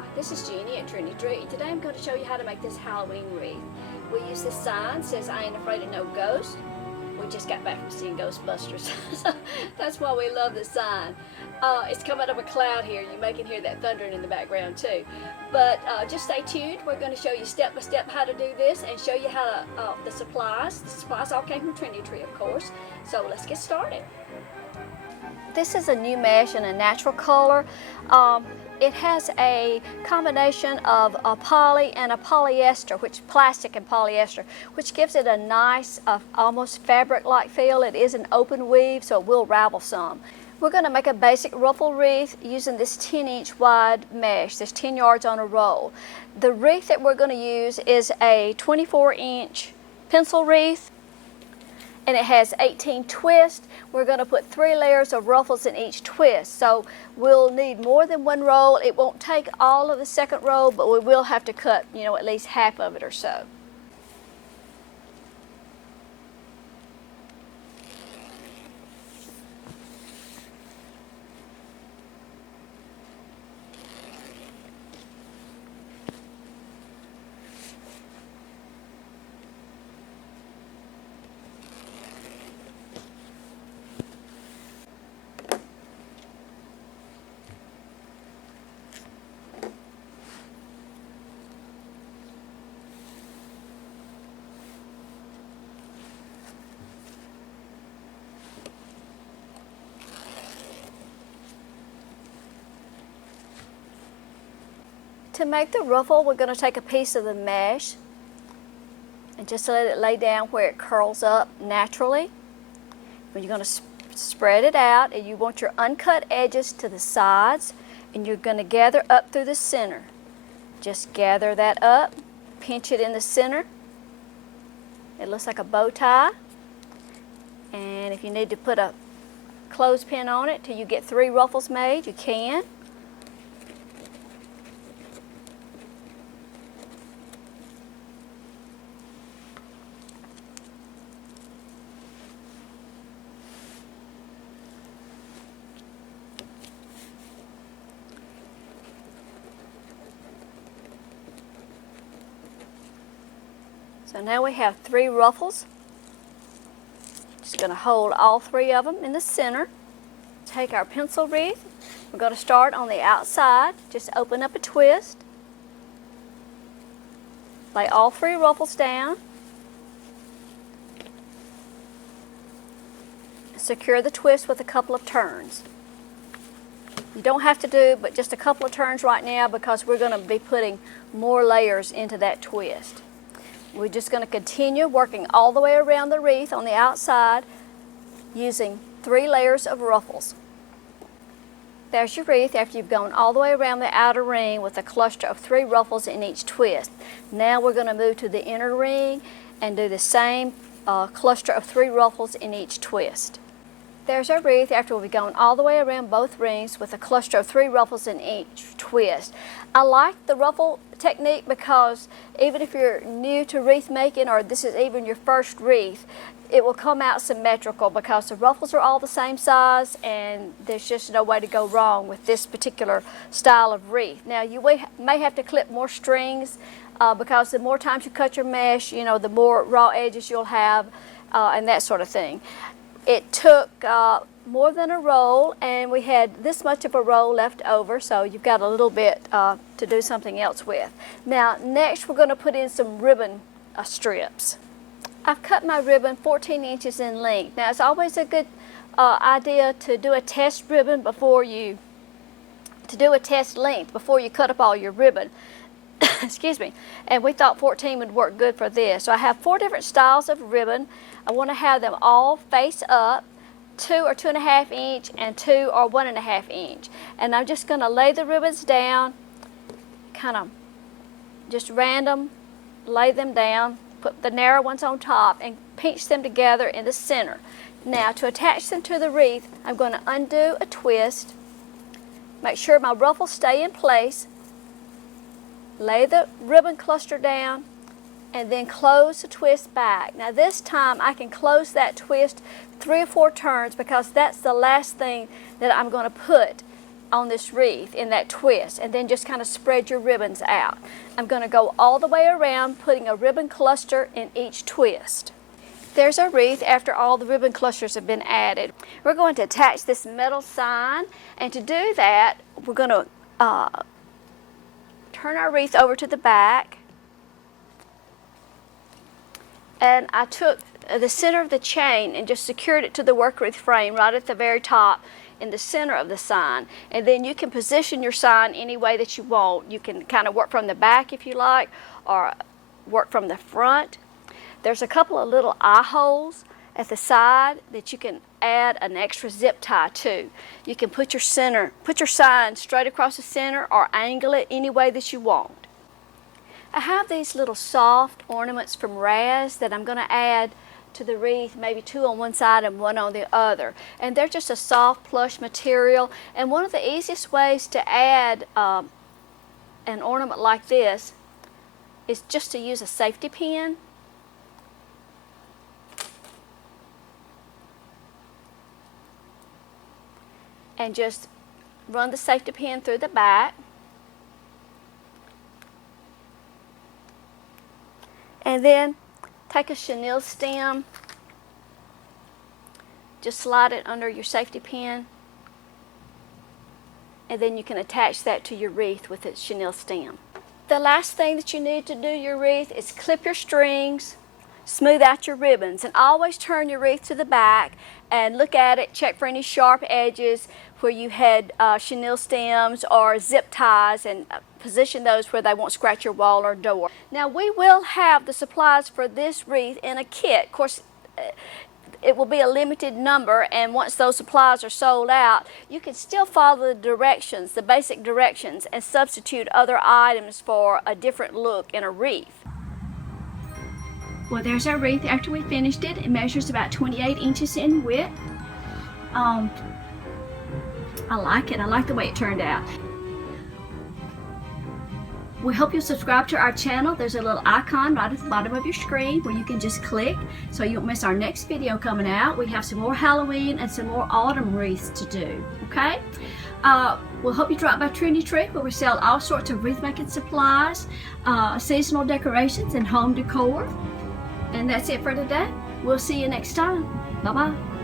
Hi, this is Jeannie at Trendy. Today I'm going to show you how to make this Halloween wreath. We use this sign, says I ain't afraid of no ghost. We just got back from seeing Ghostbusters, so that's why we love this sign. It's coming up a cloud here. You may can hear that thundering in the background too. But just stay tuned. We're going to show you step by step how to do this and show you how to, the supplies. The supplies all came from Trendy, of course. So let's get started. This is a new mesh in a natural color. It has a combination of a poly and a polyester, which plastic and polyester, which gives it a nice, almost fabric-like feel. It is an open weave, so it will ravel some. We're going to make a basic ruffle wreath using this 10-inch wide mesh. There's 10 yards on a roll. The wreath that we're going to use is a 24-inch pencil wreath, and it has 18 twists. We're going to put 3 layers of ruffles in each twist. So we'll need more than one roll. It won't take all of the second roll, but we will have to cut, at least half of it or so. To make the ruffle, we're going to take a piece of the mesh and just let it lay down where it curls up naturally. You're going to spread it out, and you want your uncut edges to the sides, and you're going to gather up through the center. Just gather that up, pinch it in the center. It looks like a bow tie. And if you need to put a clothespin on it till you get 3 ruffles made, you can. So now we have 3 ruffles. Just going to hold all 3 of them in the center. Take our pencil wreath. We're going to start on the outside. Just open up a twist. Lay all 3 ruffles down. Secure the twist with a couple of turns. You don't have to do but just a couple of turns right now because we're going to be putting more layers into that twist. We're just going to continue working all the way around the wreath on the outside using 3 layers of ruffles. There's your wreath after you've gone all the way around the outer ring with a cluster of 3 ruffles in each twist. Now we're going to move to the inner ring and do the same cluster of 3 ruffles in each twist. There's our wreath after we've gone all the way around both rings with a cluster of 3 ruffles in each twist. I like the ruffle technique because even if you're new to wreath making or this is even your first wreath, it will come out symmetrical because the ruffles are all the same size and there's just no way to go wrong with this particular style of wreath. Now you may have to clip more strings because the more times you cut your mesh, the more raw edges you'll have and that sort of thing. It took more than a roll, and we had this much of a roll left over, so you've got a little bit to do something else with. Now, next we're going to put in some ribbon strips. I've cut my ribbon 14 inches in length. Now, it's always a good idea to do a test ribbon to do a test length before you cut up all your ribbon. Excuse me. And we thought 14 would work good for this. So I have 4 different styles of ribbon. I want to have them all face up, 2 or 2.5 inch and 2 or 1.5 inch. And I'm just going to lay the ribbons down, kind of just random, lay them down, put the narrow ones on top and pinch them together in the center. Now to attach them to the wreath, I'm going to undo a twist, make sure my ruffles stay in place, lay the ribbon cluster down, and then close the twist back. Now this time I can close that twist 3 or 4 turns because that's the last thing that I'm going to put on this wreath in that twist, and then just kind of spread your ribbons out. I'm going to go all the way around, putting a ribbon cluster in each twist. There's our wreath after all the ribbon clusters have been added. We're going to attach this metal sign, and to do that, we're going to turn our wreath over to the back. And I took the center of the chain and just secured it to the work wreath frame right at the very top in the center of the sign. And then you can position your sign any way that you want. You can kind of work from the back if you like, or work from the front. There's a couple of little eye holes at the side that you can add an extra zip tie to. You can put your sign straight across the center or angle it any way that you want. I have these little soft ornaments from Wreath that I'm going to add to the wreath, maybe 2 on one side and 1 on the other. And they're just a soft plush material. And one of the easiest ways to add an ornament like this is just to use a safety pin. And just run the safety pin through the back. And then take a chenille stem, just slide it under your safety pin, and then you can attach that to your wreath with its chenille stem. The last thing that you need to do your wreath is clip your strings, smooth out your ribbons, and always turn your wreath to the back and look at it, check for any sharp edges where you had chenille stems or zip ties, and position those where they won't scratch your wall or door. Now we will have the supplies for this wreath in a kit. Of course, it will be a limited number, and once those supplies are sold out, you can still follow the directions, the basic directions, and substitute other items for a different look in a wreath. Well, there's our wreath after we finished it. It measures about 28 inches in width. I like it. I like the way it turned out. We hope you'll subscribe to our channel. There's a little icon right at the bottom of your screen where you can just click so you won't miss our next video coming out. We have some more Halloween and some more autumn wreaths to do, okay? We'll hope you drop by Trendy where we sell all sorts of wreath making supplies, seasonal decorations, and home decor. And that's it for today. We'll see you next time. Bye-bye.